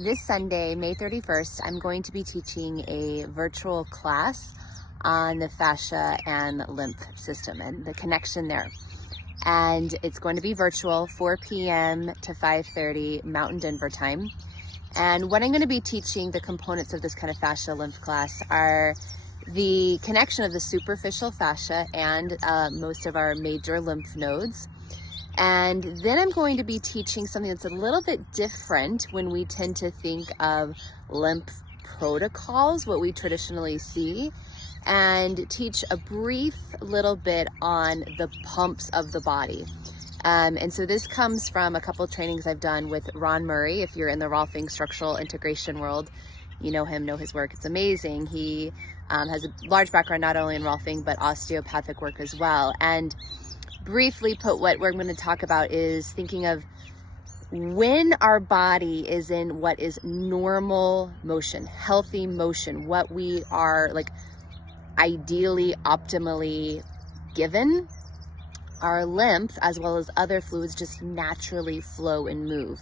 This Sunday, May 31st, I'm going to be teaching a virtual class on the fascia and lymph system and the connection there. And it's going to be virtual, 4 p.m. to 5:30 Mountain Denver time. And what I'm going to be teaching, the components of this kind of fascia lymph class, are the connection of the superficial fascia and most of our major lymph nodes. And then I'm going to be teaching something that's a little bit different when we tend to think of lymph protocols, what we traditionally see, and teach a brief little bit on the pumps of the body. And so this comes from a couple of trainings I've done with Ron Murray. If you're in the Rolfing structural integration world, you know him, know his work. It's amazing. He has a large background not only in Rolfing, but osteopathic work as well. And briefly put, what we're going to talk about is thinking of when our body is in what is normal motion, healthy motion, what we are like ideally, optimally given. Our lymph, as well as other fluids, just naturally flow and move.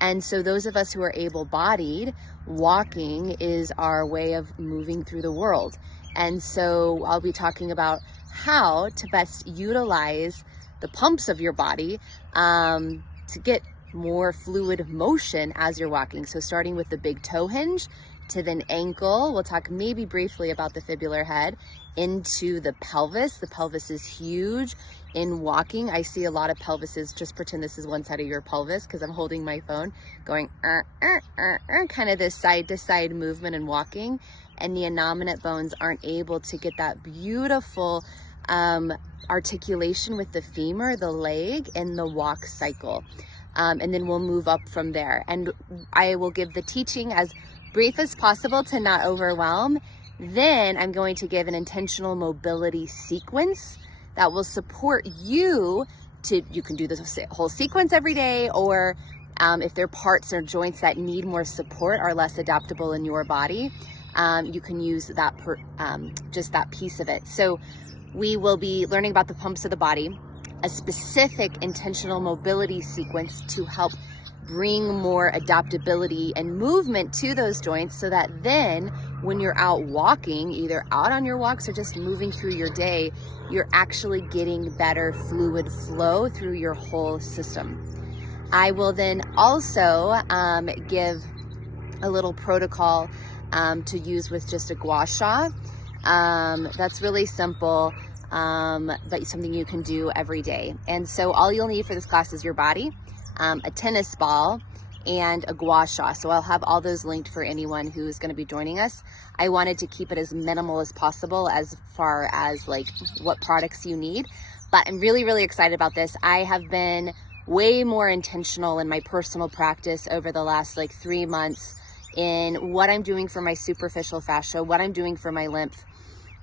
And so those of us who are able-bodied, walking is our way of moving through the world. And so I'll be talking about how to best utilize the pumps of your body to get more fluid motion as you're walking. So starting with the big toe hinge to then ankle, we'll talk maybe briefly about the fibular head, into the pelvis. The pelvis is huge in walking. I see a lot of pelvises, just pretend this is one side of your pelvis because I'm holding my phone, going kind of this side to side movement and walking, and the innominate bones aren't able to get that beautiful articulation with the femur, the leg, and the walk cycle. And then we'll move up from there. And I will give the teaching as brief as possible to not overwhelm. Then I'm going to give an intentional mobility sequence that will support you to, you can do this whole sequence every day, or if there are parts or joints that need more support, are less adaptable in your body, you can use that just that piece of it. So we will be learning about the pumps of the body, a specific intentional mobility sequence to help bring more adaptability and movement to those joints, so that then when you're out walking, either out on your walks or just moving through your day, you're actually getting better fluid flow through your whole system. I will then also give a little protocol to use with just a Gua Sha. That's really simple, but something you can do every day. And so all you'll need for this class is your body, a tennis ball, and a Gua Sha. So I'll have all those linked for anyone who's going to be joining us. I wanted to keep it as minimal as possible as far as like what products you need, but I'm really, really excited about this. I have been way more intentional in my personal practice over the last like 3 months in what I'm doing for my superficial fascia, what I'm doing for my lymph.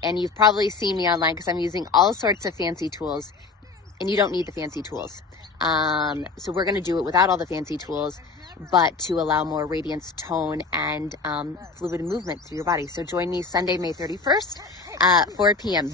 And you've probably seen me online because I'm using all sorts of fancy tools, and you don't need the fancy tools. So we're going to do it without all the fancy tools, but to allow more radiance, tone, and fluid movement through your body. So join me Sunday, May 31st, 4 p.m.